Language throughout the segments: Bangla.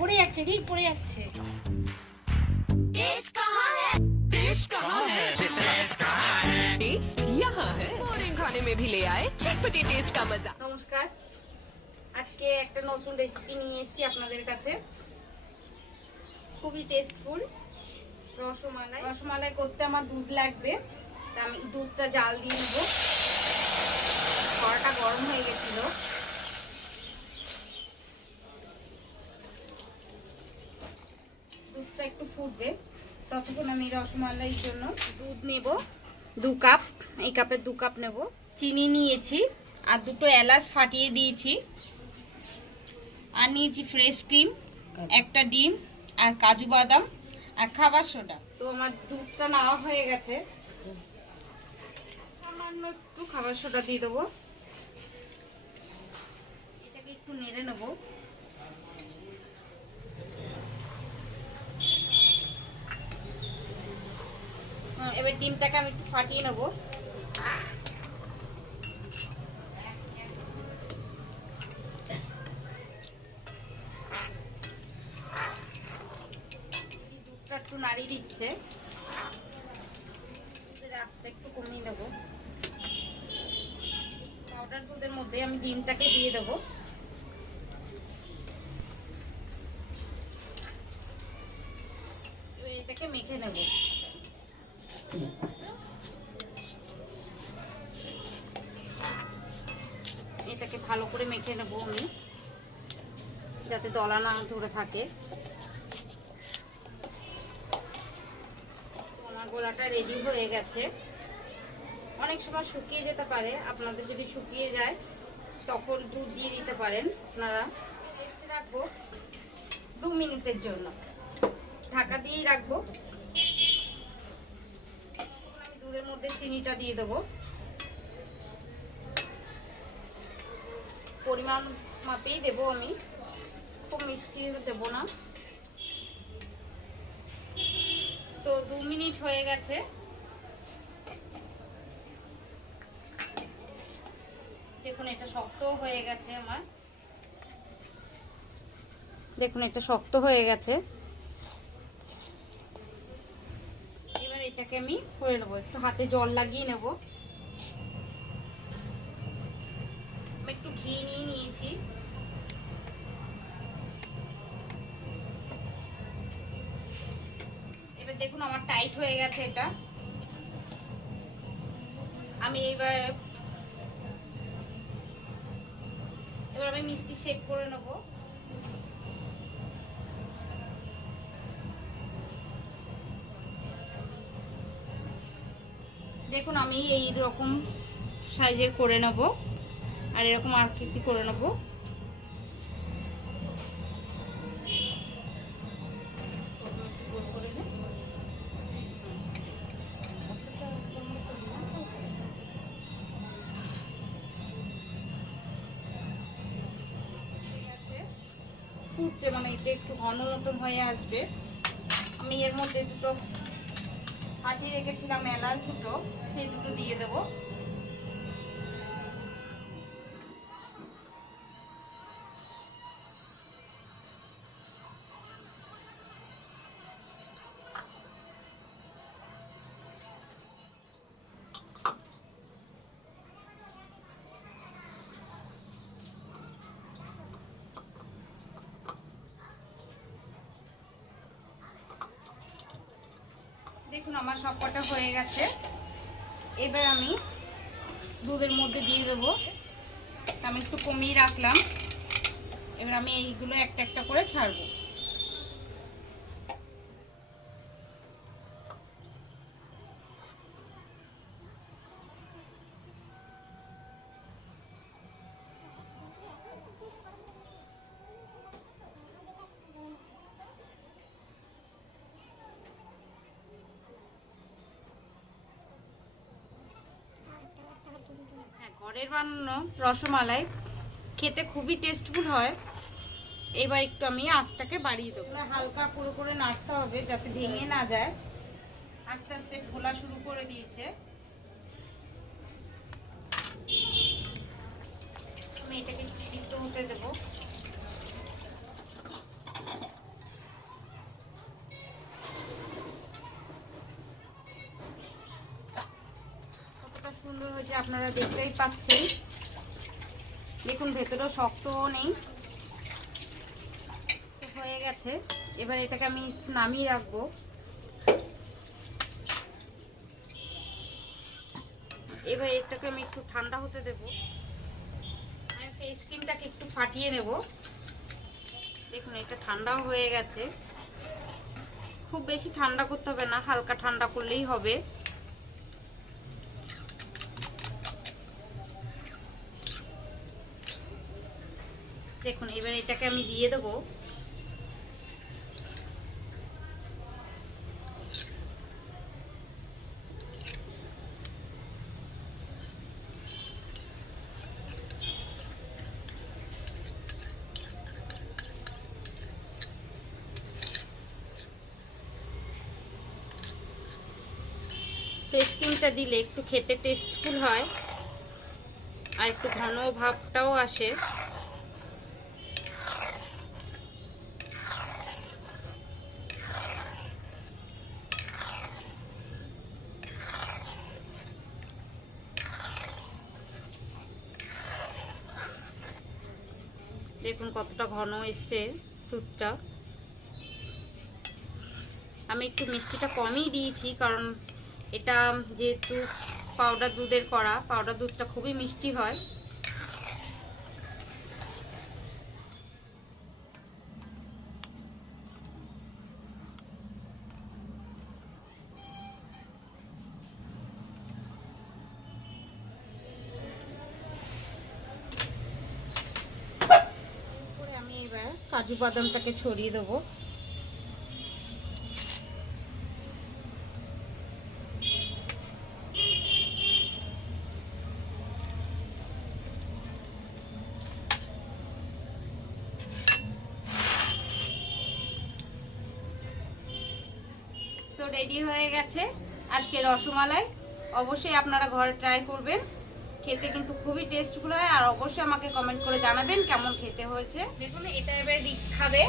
পড়ে যাচ্ছে রে, পড়ে যাচ্ছে। टेस्ट कहाँ है? टेस्ट कहाँ है? टेस्ट कहाँ है? टेस्ट यहाँ है। बोरिंग खाने में भी ले आए चटपटी टेस्ट का मजा। নমস্কার, আজকে একটা নতুন রেসিপি নিয়ে এসেছি আপনাদের কাছে। খুবই টেস্টফুল রসমালাই। রসমালাই করতে আমার দুধ লাগবে, তা আমি দুধটা জাল দিয়ে নেব। কড়াটা গরম হয়ে গেছিল। দুধটা একটু ফুটবে, ততক্ষণ আমি রসমালাইয়ের জন্য দুধ নেব 2 কাপ। এই কাপের 2 কাপ নেব। চিনি নিয়েছি আর 2টো এলাচ ফাটিয়ে দিয়েছি, আর নিয়েছি ফ্রেশ ক্রিম, একটা ডিম আর কাজু বাদাম আর খাবার সোডা। তো আমার দুধটা নেওয়া হয়ে গেছে, সামান্য একটু খাবার সোডা দিয়ে দেবো। এটাকে একটু নেড়ে নেবো। এবার ডিমটাকে আমি একটু ফাটিয়ে নেবো। দুধটা একটু নাড়িয়ে দিচ্ছে, আস্তে একটু কমিয়ে দেবো। পাউডার দুধের মধ্যে আমি ডিমটাকে দিয়ে দেবো। এবার এটাকে মেখে নেব। এটাকে ভালো করে মেখে নেব আমি, যাতে দলা না ধরে থাকে। আমার গোলাটা রেডি হয়ে গেছে। অনেক সময় শুকিয়ে যেতে পারে, আপনাদের যদি শুকিয়ে যায় তখন দুধ দিয়ে দিতে পারেন আপনারা। রেস্টে রাখবো 2 মিনিটের জন্য, ঢাকা দিয়েই রাখবো। আমি দুধের মধ্যে চিনিটা দিয়ে দেবো, পরিমাণ মাপেই দেবো আমি, খুব মিষ্টি দেবো না। তো 2 মিনিট হয়ে গেছে। দেখুন এটা শক্ত হয়ে গেছে আমার, দেখুন এটা শক্ত হয়ে গেছে। এবার এটাকে আমি করে নেবো, একটু হাতে জল লাগিয়ে নেব। আমি একটু ঘি নিয়ে নিয়েছি, এবার দেখুন আমার টাইট হয়ে গেছে এটা। আমি এবার আমি মিষ্টি শেক করে নেব। দেখুন আমি এই রকম সাইজের করে নেব, আর এরকম আকৃতি করে নেব। ফুটছে, মানে এটা একটু ঘন মতন হয়ে আসবে। আমি এর মধ্যে 2টো ফাটিয়ে রেখেছিলাম এলাচ, 2টো, সেই 2টো দিয়ে দেবো। দেখুন আমার সব কটা হয়ে গেছে। এবার আমি দুধের মধ্যে দিয়ে দেবো। আমি একটু কমিয়ে রাখলাম, এবার আমি এইগুলো একটা একটা করে ছাড়বো। ঘরের বানানো রসমালাই খেতে খুবই টেস্টফুল হয়। এবার একটু আমি আঁচটাকে বাড়িয়ে দেবো, হালকা করে নাড়তে হবে যাতে ভেঙে না যায়। আস্তে আস্তে ফোলা শুরু করে দিয়েছে। আমি এটাকে সিদ্ধ হতে দেবো। দিয়েছি, আপনারা দেখতেই পাচ্ছেন। দেখুন ভেতরেও শক্তও নেই। হয়ে গেছে, এবার এটাকে আমি নামিয়ে রাখবো। এবার এটাকে আমি একটু ঠান্ডা হতে দেবো। আমি ফেস ক্রিমটাকে একটু ফাটিয়ে নেব। দেখুন এটা ঠান্ডাও হয়ে গেছে। খুব বেশি ঠান্ডা করতে হবে না, হালকা ঠান্ডা করলেই হবে। দেখুন এবার এটাকে আমি দিয়ে দেবো। ফ্রেশ ক্রিমটা দিলে একটু খেতে টেস্টফুল হয় আর একটু ঘন ভাবটাও আসে। দেখুন কতটা ঘন এসছে দুধটা। আমি একটু মিষ্টিটা কমই দিয়েছি, কারণ এটা যেহেতু পাউডার দুধের করা, পাউডার দুধটা খুবই মিষ্টি হয়। আমি এবার কাজু বাদামটাকে ছড়িয়ে দেবো। তো রেডি হয়ে গেছে আজকে রসমালাই। অবশ্যই আপনারা ঘরে ট্রাই করবেন, খেতে কিন্তু খুবই টেস্টফুল হয়। আর অবশ্যই আমাকে কমেন্ট করে জানাবেন কেমন খেতে হয়েছে। দেখুন এটা এবার রিক খাবে।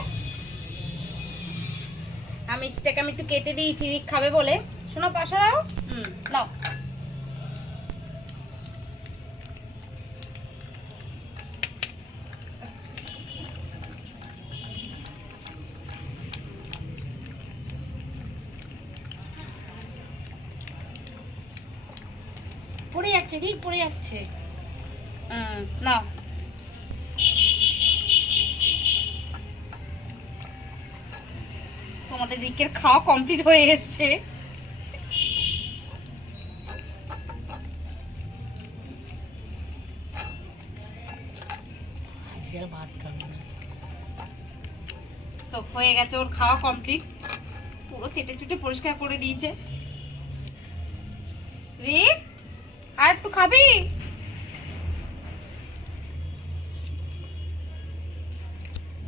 আমি সেটাকে আমি একটু কেটে দিয়েছি রিক খাবে বলে। শোনো পাশারাও, নাও। পড়ে যাচ্ছে রিক, পড়ে যাচ্ছে। নাও। তোমাদের রিকের খাওয়া কমপ্লিট হয়ে এসছে। তো হয়ে গেছে ওর খাওয়া কমপ্লিট, পুরো চেটে চুটে পরিষ্কার করে দিয়েছে। রিক আর একটু খাবি?